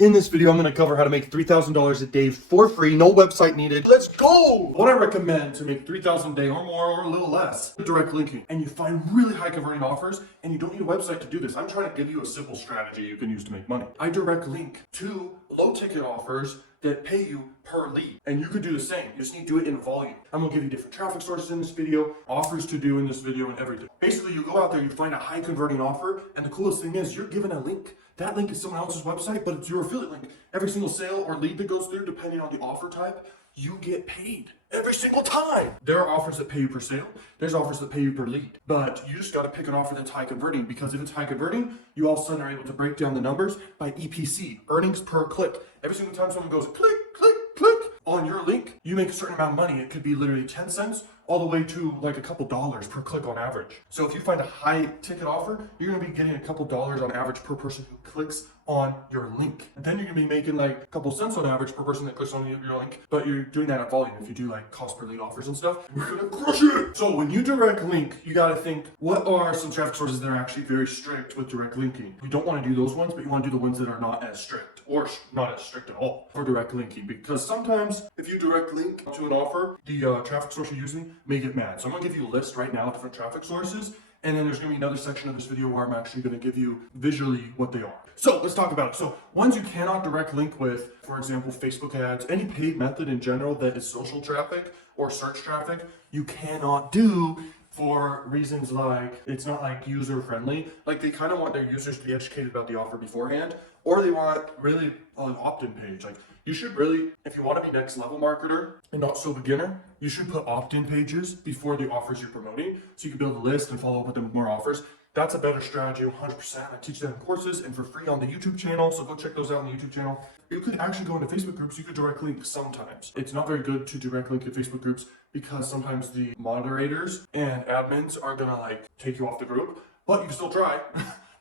In this video, I'm going to cover how to make $3,000 a day for free, no website needed. Let's go! What I recommend to make $3,000 a day or more or a little less, direct linking. And you find really high converting offers and you don't need a website to do this. I'm trying to give you a simple strategy you can use to make money. I direct link to low ticket offers that pay you per lead. And you could do the same. You just need to do it in volume. I'm gonna give you different traffic sources in this video, offers to do in this video, and everything. Basically, you go out there, you find a high converting offer, and the coolest thing is you're given a link. That link is someone else's website, but it's your affiliate link. Every single sale or lead that goes through, depending on the offer type, you get paid every single time. There are offers that pay you per sale. There's offers that pay you per lead. But you just got to pick an offer that's high converting, because if it's high converting, you all of a sudden are able to break down the numbers by EPC, earnings per click. Every single time someone goes click, click, click on your link, you make a certain amount of money. It could be literally 10 cents all the way to like a couple dollars per click on average. So if you find a high ticket offer, you're gonna be getting a couple dollars on average per person who clicks on your link. And then you're gonna be making like a couple cents on average per person that clicks on your link, but you're doing that at volume. If you do like cost per lead offers and stuff, you're gonna crush it. So when you direct link, you gotta think, what are some traffic sources that are actually very strict with direct linking? You don't wanna do those ones, but you wanna do the ones that are not as strict or not as strict at all for direct linking. Because sometimes if you direct link to an offer, the traffic source you're using may get mad. So I'm gonna give you a list right now of different traffic sources, and then there's gonna be another section of this video where I'm actually gonna give you visually what they are. So let's talk about it. So ones you cannot direct link with, for example, Facebook ads, any paid method in general that is social traffic or search traffic, you cannot do for reasons like it's not like user friendly. Like they kind of want their users to be educated about the offer beforehand, or they want really an opt-in page. Like you should really, if you want to be next level marketer and not so beginner, you should put opt-in pages before the offers you're promoting, so you can build a list and follow up with them with more offers. That's a better strategy, 100%. I teach that in courses and for free on the YouTube channel, so go check those out on the YouTube channel. You could actually go into Facebook groups. You could direct link sometimes. It's not very good to direct link in Facebook groups because sometimes the moderators and admins aren't gonna like take you off the group, but you can still try.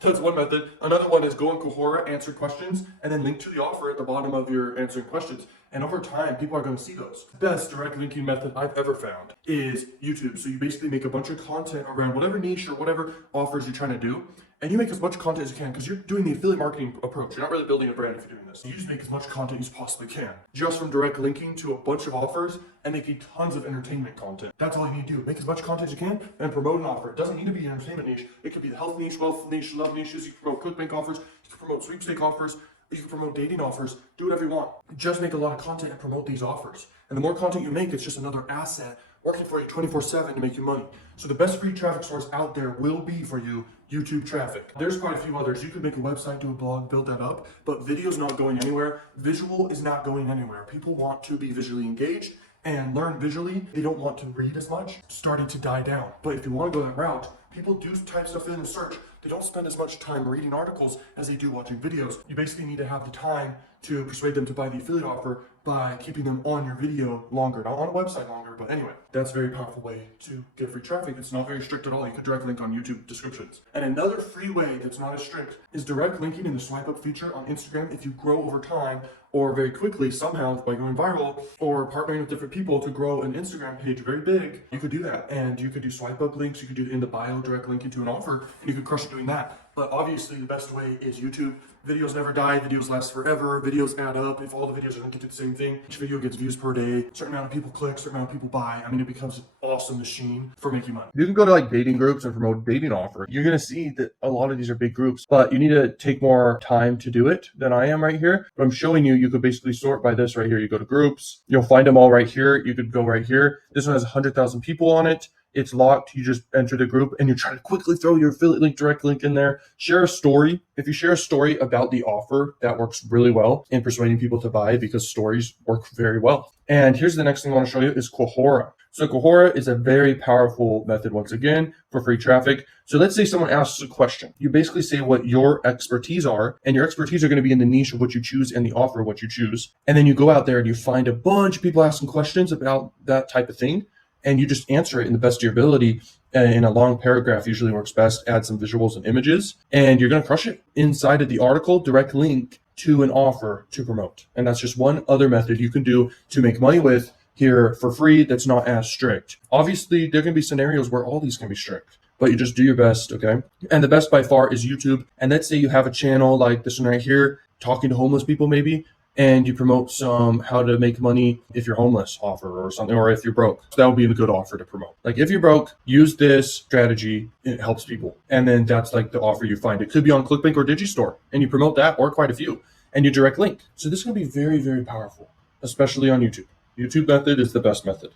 That's one method. Another one is go in Quora, answer questions, and then link to the offer at the bottom of your answering questions. And over time, people are going to see those. The best direct linking method I've ever found is YouTube. So you basically make a bunch of content around whatever niche or whatever offers you're trying to do, and you make as much content as you can, because you're doing the affiliate marketing approach. You're not really building a brand if you're doing this. You just make as much content as you possibly can, just from direct linking to a bunch of offers and making tons of entertainment content. That's all you need to do. Make as much content as you can and promote an offer. It doesn't need to be an entertainment niche. It could be the health niche, wealth niche, love niches. You can promote ClickBank offers. You can promote sweepstake offers. You can promote dating offers. Do whatever you want. Just make a lot of content and promote these offers. And the more content you make, it's just another asset working for you 24/7 to make you money. So the best free traffic source out there will be for you YouTube traffic. There's quite a few others. You could make a website, do a blog, build that up, but video's not going anywhere. Visual is not going anywhere. People want to be visually engaged and learn visually. They don't want to read as much. It's starting to die down. But if you want to go that route, people do type stuff in and search. They don't spend as much time reading articles as they do watching videos. You basically need to have the time to persuade them to buy the affiliate offer by keeping them on your video longer, not on a website longer, but anyway, that's a very powerful way to get free traffic. It's not very strict at all. You could direct link on YouTube descriptions. And another free way that's not as strict is direct linking in the swipe up feature on Instagram. If you grow over time or very quickly somehow by going viral or partnering with different people to grow an Instagram page very big, you could do that. And you could do swipe up links. You could do in the bio direct linking to an offer, and you could crush it doing that. But obviously the best way is YouTube. Videos never die, videos last forever, videos add up. If all the videos are linked to the same thing, each video gets views per day, certain amount of people click, certain amount of people buy. I mean, it becomes an awesome machine for making money. You can go to like dating groups and promote dating offer. You're going to see that a lot of these are big groups, but you need to take more time to do it than I am right here. But I'm showing you, you could basically sort by this right here. You go to groups, you'll find them all right here. You could go right here. This one has 100,000 people on it. It's locked. You just enter the group and you try to quickly throw your affiliate link, direct link in there. Share a story. If you share a story about the offer, that works really well in persuading people to buy, because stories work very well. And here's the next thing I want to show you is Quora. So Quora is a very powerful method, once again, for free traffic. So let's say someone asks a question. You basically say what your expertise are, and your expertise are going to be in the niche of what you choose and the offer of what you choose. And then you go out there and you find a bunch of people asking questions about that type of thing, and you just answer it in the best of your ability. In a long paragraph usually works best. Add some visuals and images, and you're going to crush it. Inside of the article, direct link to an offer to promote. And that's just one other method you can do to make money with here for free that's not as strict. Obviously, there can be scenarios where all these can be strict, but you just do your best, okay? And the best by far is YouTube. And let's say you have a channel like this one right here, talking to homeless people maybe, and you promote some how to make money if you're homeless offer or something, or if you're broke. So that would be a good offer to promote. Like if you're broke, use this strategy. It helps people. And then that's like the offer you find. It could be on ClickBank or Digistore, and you promote that or quite a few, and you direct link. So this is going to be very, very powerful, especially on YouTube. YouTube method is the best method.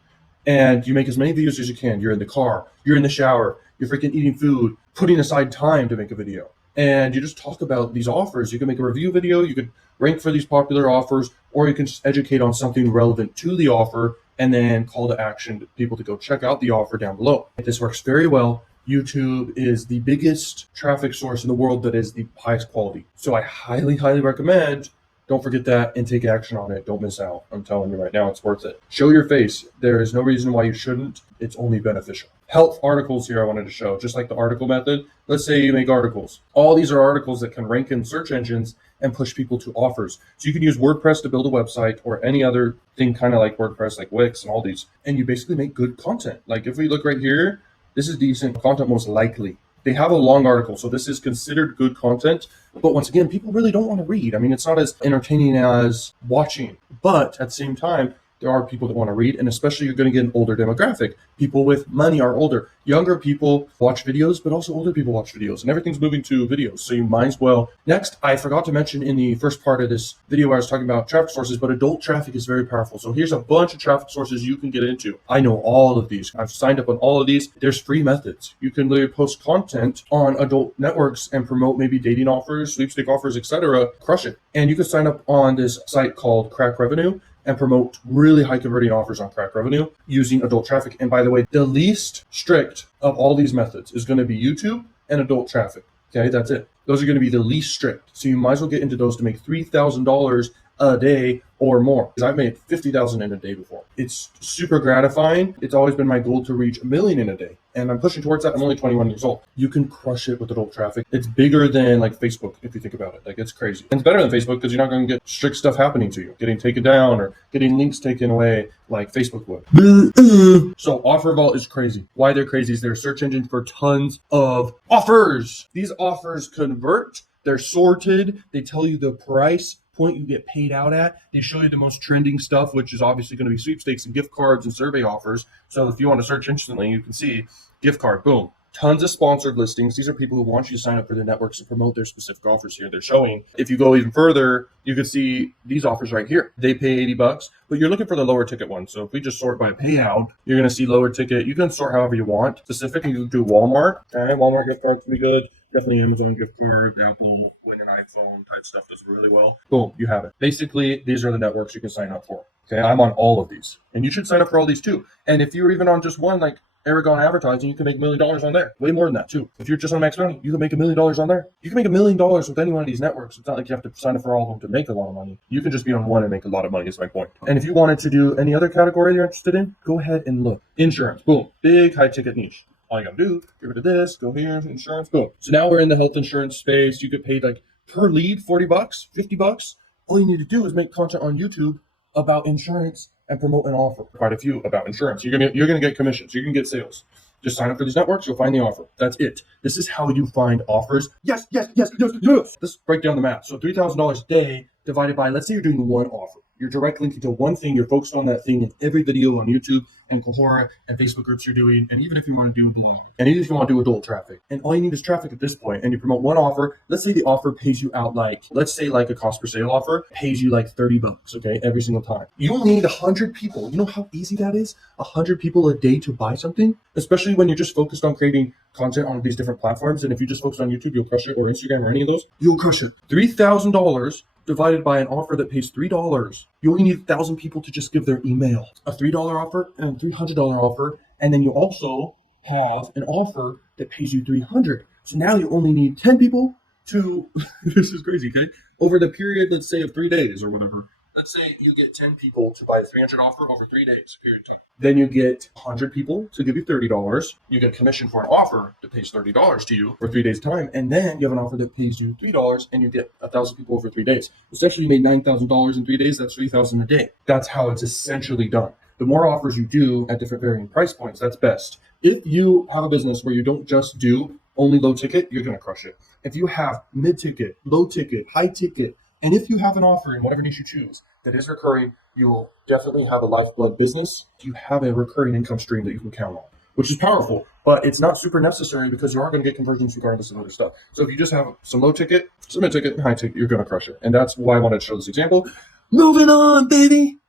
And you make as many videos as you can. You're in the car, you're in the shower, you're freaking eating food, putting aside time to make a video. And you just talk about these offers. You can make a review video, you could rank for these popular offers, or you can just educate on something relevant to the offer and then call to action to people to go check out the offer down below. This works very well. YouTube is the biggest traffic source in the world that is the highest quality. So I highly, highly recommend. Don't forget that and take action on it. Don't miss out. I'm telling you right now, it's worth it. Show your face. There is no reason why you shouldn't. It's only beneficial. Health articles here I wanted to show, just like the article method. Let's say you make articles. All these are articles that can rank in search engines and push people to offers. So you can use WordPress to build a website or any other thing kind of like WordPress, like Wix and all these. And you basically make good content. Like if we look right here, this is decent content most likely. They have a long article, so this is considered good content. But once again, people really don't want to read. I mean, it's not as entertaining as watching. But at the same time, there are people that want to read, and especially you're going to get an older demographic. People with money are older. Younger people watch videos, but also older people watch videos, and everything's moving to videos, so you might as well. Next, I forgot to mention in the first part of this video where I was talking about traffic sources, but adult traffic is very powerful. So here's a bunch of traffic sources you can get into. I know all of these. I've signed up on all of these. There's free methods. You can literally post content on adult networks and promote maybe dating offers, sweepstake offers, etc. Crush it. And you can sign up on this site called Crack Revenue and promote really high converting offers on Crack Revenue using adult traffic. And by the way, the least strict of all these methods is going to be YouTube and adult traffic. Okay, that's it. Those are going to be the least strict. So you might as well get into those to make $3,000 a day or more. Because I've made $50,000 in a day before. It's super gratifying. It's always been my goal to reach $1 million in a day. And I'm pushing towards that. I'm only 21 years old. You can crush it with adult traffic. It's bigger than like Facebook, if you think about it. Like it's crazy. And it's better than Facebook because you're not going to get strict stuff happening to you, getting taken down or getting links taken away like Facebook would. So Offer Vault is crazy. Why they're crazy is they're a search engine for tons of offers. These offers convert. They're sorted. They tell you the price point you get paid out at. They show you the most trending stuff, which is obviously going to be sweepstakes and gift cards and survey offers. So if you want to search instantly, you can see gift card, boom. Tons of sponsored listings. These are people who want you to sign up for their networks and promote their specific offers here. They're showing. If you go even further, you can see these offers right here. They pay $80, but you're looking for the lower ticket one. So if we just sort by payout, you're going to see lower ticket. You can sort however you want. Specifically, you can do Walmart. Okay, Walmart gift cards can be good. Definitely Amazon gift card, Apple, win an iPhone type stuff does really well. Boom, you have it. Basically, these are the networks you can sign up for. Okay, I'm on all of these. And you should sign up for all these too. And if you're even on just one, like Aragon Advertising, you can make $1 million on there. Way more than that too. If you're just on Max Money, you can make $1 million on there. You can make $1 million with any one of these networks. It's not like you have to sign up for all of them to make a lot of money. You can just be on one and make a lot of money is my point. And if you wanted to do any other category you're interested in, go ahead and look. Insurance, boom, big high ticket niche. All you gotta do, get rid of this, go here, insurance, boom. So now we're in the health insurance space. You get paid like per lead, $40, $50. All you need to do is make content on YouTube about insurance and promote an offer. Quite a few about insurance. You're gonna get commissions. You're gonna get sales. Just sign up for these networks. You'll find the offer. That's it. This is how you find offers. Yes. Let's break down the math. So $3,000 a day divided by, let's say you're doing one offer. You're direct linking to one thing. You're focused on that thing in every video on YouTube and Quora and Facebook groups you're doing. And even if you want to do blog, and even if you want to do adult traffic, and all you need is traffic at this point, and you promote one offer. Let's say the offer pays you out like, let's say like a cost per sale offer pays you like $30, okay, every single time. You'll need 100 people. You know how easy that is? 100 people a day to buy something, especially when you're just focused on creating content on these different platforms. And if you just focus on YouTube, you'll crush it, or Instagram or any of those, you'll crush it. $3,000 divided by an offer that pays $3. You only need 1,000 people to just give their email. A $3 offer and a $300 offer. And then you also have an offer that pays you $300. So now you only need 10 people to, this is crazy, okay? Over the period, let's say of 3 days or whatever. Let's say you get 10 people to buy a $300 offer over 3 days, period of time. Then you get 100 people to give you $30. You get commission for an offer that pays $30 to you for 3 days' time. And then you have an offer that pays you $3 and you get 1,000 people over 3 days. Essentially, you made $9,000 in 3 days. That's $3,000 a day. That's how it's essentially done. The more offers you do at different varying price points, that's best. If you have a business where you don't just do only low ticket, you're going to crush it. If you have mid ticket, low ticket, high ticket, And if you have an offer in whatever niche you choose that is recurring, you will definitely have a lifeblood business. You have a recurring income stream that you can count on, which is powerful, but it's not super necessary because you are going to get conversions regardless of other stuff. So if you just have some low ticket, some mid ticket, and high ticket, you're going to crush it. And that's why I wanted to show this example. Moving on, baby.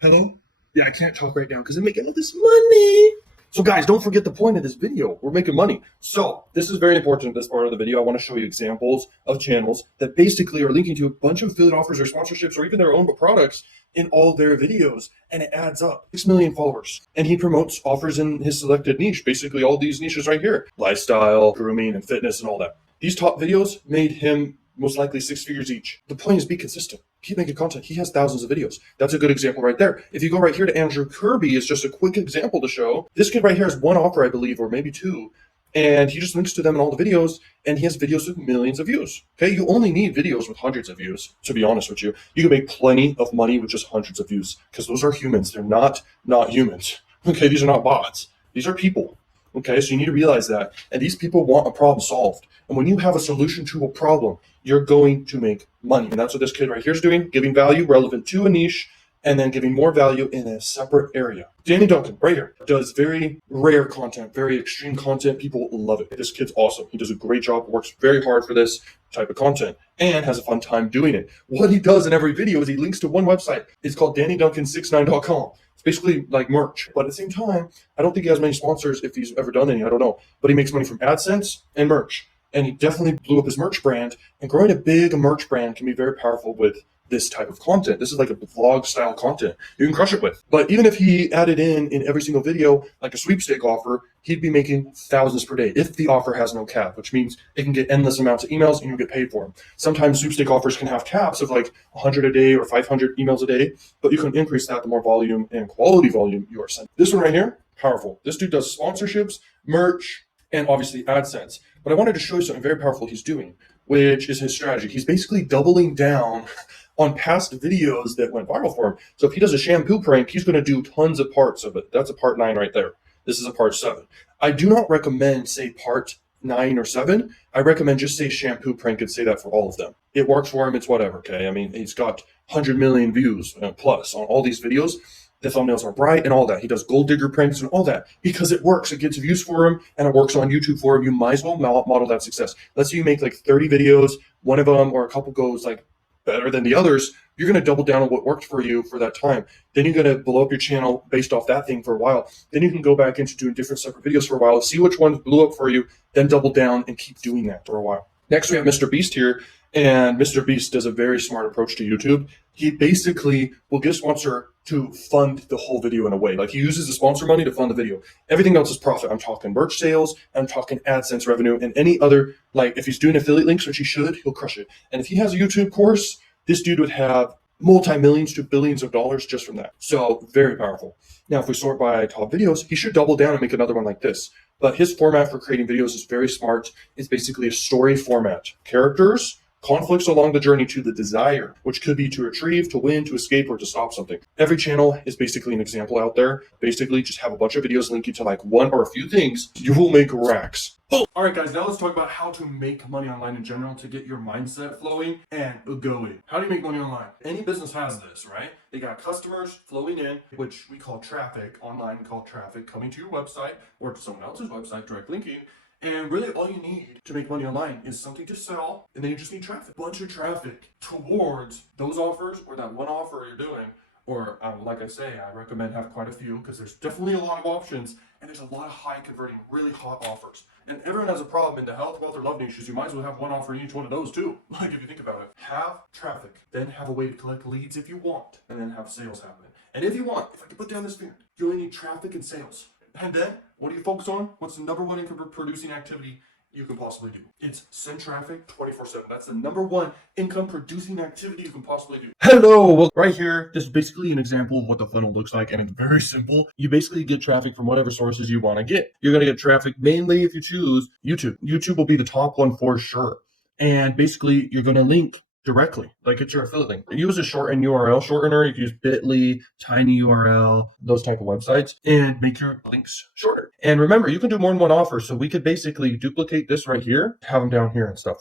Hello? Yeah, I can't talk right now because I'm making all this money. So guys, don't forget the point of this video. We're making money. So this is very important, this part of the video. I want to show you examples of channels that basically are linking to a bunch of affiliate offers or sponsorships or even their own products in all their videos. And it adds up 6 million followers. And he promotes offers in his selected niche, basically all these niches right here: lifestyle, grooming, and fitness and all that. These top videos made him most likely 6 figures each. The point is be consistent. Keep making content. He has thousands of videos. That's a good example right there. If you go right here to Andrew Kirby, is just a quick example to show. This kid right here has 1 offer, I believe, or maybe 2. And he just links to them in all the videos, and he has videos with millions of views. Okay, you only need videos with hundreds of views, to be honest with you. You can make plenty of money with just hundreds of views, because those are humans. They're not humans. Okay, these are not bots. These are people. Okay, so you need to realize that. And these people want a problem solved. And when you have a solution to a problem, you're going to make money. And that's what this kid right here is doing, giving value relevant to a niche, and then giving more value in a separate area. Danny Duncan, right here, does very rare content, very extreme content. People love it. This kid's awesome. He does a great job, works very hard for this type of content, and has a fun time doing it. What he does in every video is he links to one website. It's called DannyDuncan69.com. It's basically like merch, but at the same time, I don't think he has many sponsors, if he's ever done any, I don't know. But he makes money from AdSense and merch. And he definitely blew up his merch brand. And growing a big merch brand can be very powerful with this type of content. This is like a vlog style content you can crush it with. But even if he added in every single video, like a sweepstake offer, he'd be making thousands per day if the offer has no cap, which means it can get endless amounts of emails and you get paid for them. Sometimes sweepstake offers can have caps of like 100 a day or 500 emails a day, but you can increase that the more volume and quality volume you are sending. This one right here, powerful. This dude does sponsorships, merch, and obviously AdSense. But I wanted to show you something very powerful he's doing, which is his strategy. He's basically doubling down on past videos that went viral for him. So if he does a shampoo prank, he's going to do tons of parts of it. That's a part 9 right there. This is a part 7. I do not recommend say part 9 or 7. I recommend just say shampoo prank and say that for all of them. It works for him. It's whatever. Okay. I mean, he's got 100 million views plus on all these videos. The thumbnails are bright and all that. He does gold digger pranks and all that because it works. It gets views for him and it works on YouTube for him. You might as well model that success. Let's say you make like 30 videos, one of them or a couple goes like better than the others. You're going to double down on what worked for you for that time. Then you're going to blow up your channel based off that thing for a while. Then you can go back into doing different separate videos for a while, see which ones blew up for you, then double down and keep doing that for a while. Next, we have Mr. Beast here. And Mr. Beast does a very smart approach to YouTube. He basically will get a sponsor to fund the whole video in a way. Like he uses the sponsor money to fund the video. Everything else is profit. I'm talking merch sales, I'm talking AdSense revenue, and any other, like if he's doing affiliate links, which he should, he'll crush it. And if he has a YouTube course, this dude would have multi-millions to billions of dollars just from that. So very powerful. Now, if we sort by top videos, he should double down and make another one like this. But his format for creating videos is very smart. It's basically a story format. Characters, conflicts along the journey to the desire, which could be to retrieve, to win, to escape, or to stop something. Every channel is basically an example out there. Basically, just have a bunch of videos linking to like one or a few things. You will make racks. Oh, all right, guys, now let's talk about how to make money online in general to get your mindset flowing and going. How do you make money online? Any business has this, right? They got customers flowing in, which we call traffic. Online, we call traffic coming to your website or to someone else's website, direct linking. And really all you need to make money online is something to sell, and then you just need traffic. Bunch of traffic towards those offers or that one offer you're doing. Or like I say, I recommend have quite a few because there's definitely a lot of options and there's a lot of high converting, really hot offers. And everyone has a problem in the health, wealth, or love niches. You might as well have one offer in each one of those too. Like if you think about it, have traffic, then have a way to collect leads if you want, and then have sales happen. And if you want, if I can put down this finger, you only need traffic and sales. And then, what do you focus on? What's the number one income producing activity you can possibly do? It's send traffic 24/7. That's the number one income producing activity you can possibly do. Hello, well, right here, this is basically an example of what the funnel looks like, and it's very simple. You basically get traffic from whatever sources you want to get. You're going to get traffic mainly if you choose YouTube. YouTube will be the top one for sure. And basically, you're going to link directly, like it's your affiliate link. Use a shortened URL shortener. You can use Bitly, Tiny URL, those type of websites, and make your links shorter. And remember, you can do more than one offer. So we could basically duplicate this right here, have them down here and stuff,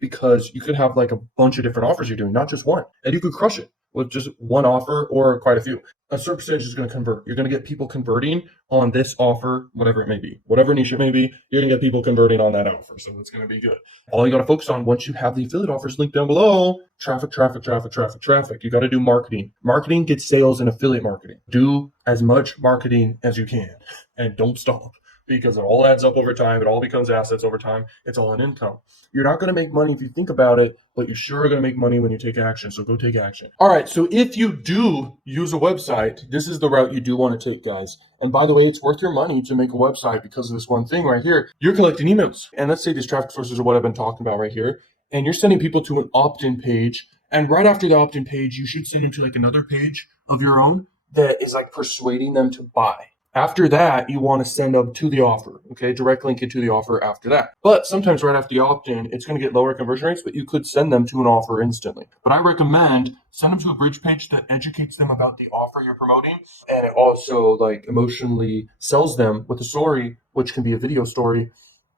because you could have like a bunch of different offers you're doing, not just one. And you could crush it with just one offer or quite a few. A certain percentage is going to convert. You're going to get people converting on this offer, whatever it may be, whatever niche it may be, you're going to get people converting on that offer. So it's going to be good. All you got to focus on once you have the affiliate offers linked down below, traffic, traffic, traffic, traffic, traffic. You got to do marketing. Marketing gets sales in affiliate marketing. Do as much marketing as you can and don't stop, because it all adds up over time. It all becomes assets over time. It's all an income. You're not going to make money if you think about it, but you're sure going to make money when you take action. So go take action. All right. So if you do use a website, this is the route you do want to take, guys. And by the way, it's worth your money to make a website because of this one thing right here. You're collecting emails. And let's say these traffic sources are what I've been talking about right here. And you're sending people to an opt-in page. And right after the opt-in page, you should send them to like another page of your own that is like persuading them to buy. After that, you want to send them to the offer, okay? Direct link it to the offer after that. But sometimes right after the opt-in, it's going to get lower conversion rates, but you could send them to an offer instantly. But I recommend send them to a bridge page that educates them about the offer you're promoting. And it also like emotionally sells them with a story, which can be a video story.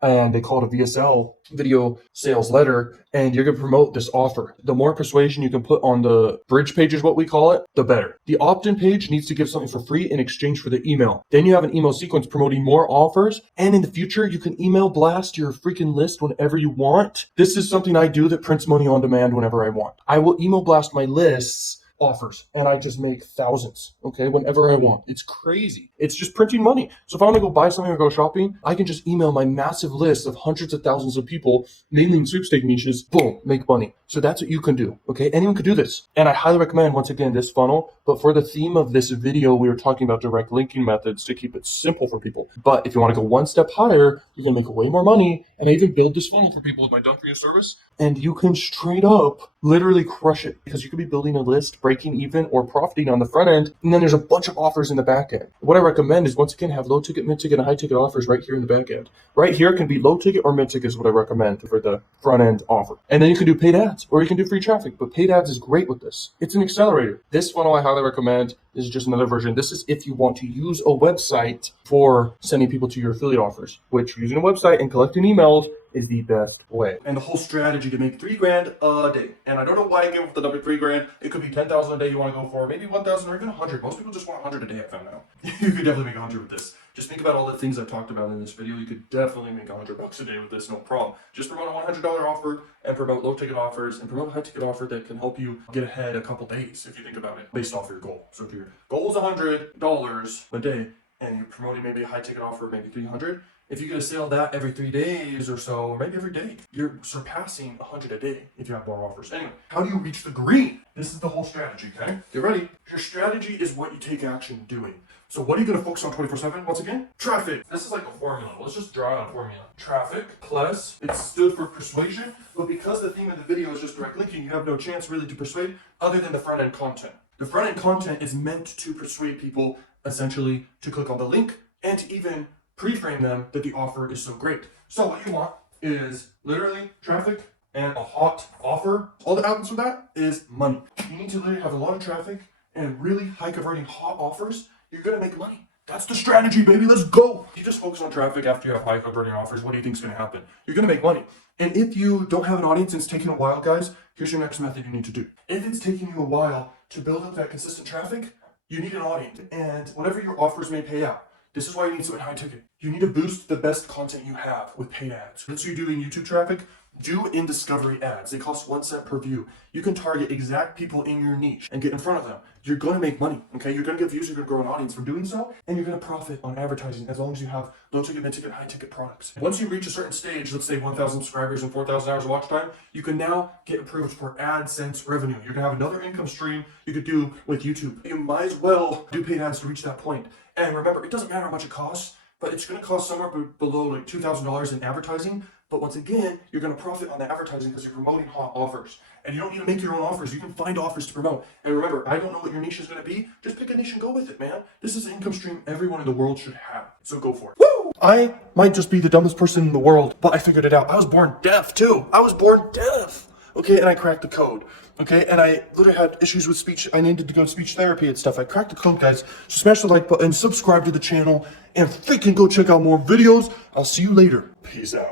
And they call it a VSL, video sales letter, and you're going to promote this offer. The more persuasion you can put on the bridge page is what we call it, the better. The opt-in page needs to give something for free in exchange for the email. Then you have an email sequence promoting more offers, and in the future, you can email blast your freaking list whenever you want. This is something I do that prints money on demand whenever I want. I will email blast my lists offers and I just make thousands, okay, whenever I want. It's crazy. It's just printing money. So if I want to go buy something or go shopping, I can just email my massive list of hundreds of thousands of people, mainly in sweepstake niches, boom, make money. So that's what you can do, okay? Anyone could do this. And I highly recommend, once again, this funnel. But for the theme of this video, we were talking about direct linking methods to keep it simple for people. But if you want to go one step higher, you're going to make way more money. And I even build this funnel for people with my Done For You service. And you can straight up literally crush it, because you could be building a list, breaking even, or profiting on the front end. And then there's a bunch of offers in the back end. What I recommend is, once again, have low ticket, mid ticket, and high ticket offers right here in the back end. Right here can be low ticket or mid ticket is what I recommend for the front end offer. And then you can do paid ads or you can do free traffic, but paid ads is great with this. It's an accelerator. This funnel I highly recommend. This is just another version. This is if you want to use a website for sending people to your affiliate offers, which using a website and collecting emails is the best way. And the whole strategy to make $3,000 a day. And I don't know why I gave up the number $3,000. It could be 10,000 a day you want to go for, maybe 1,000 or even 100. Most people just want 100 a day, I found out. You could definitely make 100 with this. Just think about all the things I talked about in this video. You could definitely make $100 a day with this, no problem. Just promote a $100 offer and promote low ticket offers and promote a high ticket offer that can help you get ahead a couple days if you think about it based off your goal. So if your goal is $100 a day and you're promoting maybe a high ticket offer, maybe 300, if you get a sale that every 3 days or so, or maybe every day, you're surpassing 100 a day if you have more offers. Anyway, how do you reach the green? This is the whole strategy, okay? Get ready. Your strategy is what you take action doing. So what are you going to focus on 24/7? Once again, traffic. This is like a formula. Let's just draw out a formula. Traffic plus, it stood for persuasion, but because the theme of the video is just direct linking, you have no chance really to persuade other than the front end content. The front end content is meant to persuade people essentially to click on the link and to even pre-frame them that the offer is so great. So what you want is literally traffic and a hot offer. All that happens with that is money. You need to literally have a lot of traffic and really high converting hot offers. You're gonna make money. That's the strategy, baby. Let's go. If you just focus on traffic after you have high converting offers, what do you think is gonna happen? You're gonna make money. And if you don't have an audience and it's taking a while, guys, here's your next method you need to do. If it's taking you a while to build up that consistent traffic, you need an audience. And whatever your offers may pay out, this is why you need something high ticket. You need to boost the best content you have with paid ads. Once you're doing YouTube traffic, do in discovery ads. They cost 1 cent per view. You can target exact people in your niche and get in front of them. You're going to make money, okay? You're going to get views, you're going to grow an audience from doing so, and you're going to profit on advertising as long as you have low ticket, mid ticket, high ticket products. Once you reach a certain stage, let's say 1,000 subscribers and 4,000 hours of watch time, you can now get approved for AdSense revenue. You're going to have another income stream you could do with YouTube. You might as well do paid ads to reach that point. And remember, it doesn't matter how much it costs, but it's going to cost somewhere below like $2,000 in advertising. But once again, you're going to profit on the advertising because you're promoting hot offers. And you don't need to make your own offers. You can find offers to promote. And remember, I don't know what your niche is going to be. Just pick a niche and go with it, man. This is an income stream everyone in the world should have. So go for it. Woo! I might just be the dumbest person in the world, but I figured it out. I was born deaf too. I was born deaf. Okay, and I cracked the code. Okay, and I literally had issues with speech. I needed to go to speech therapy and stuff. I cracked the code, guys. So smash the like button, subscribe to the channel, and freaking go check out more videos. I'll see you later. Peace out.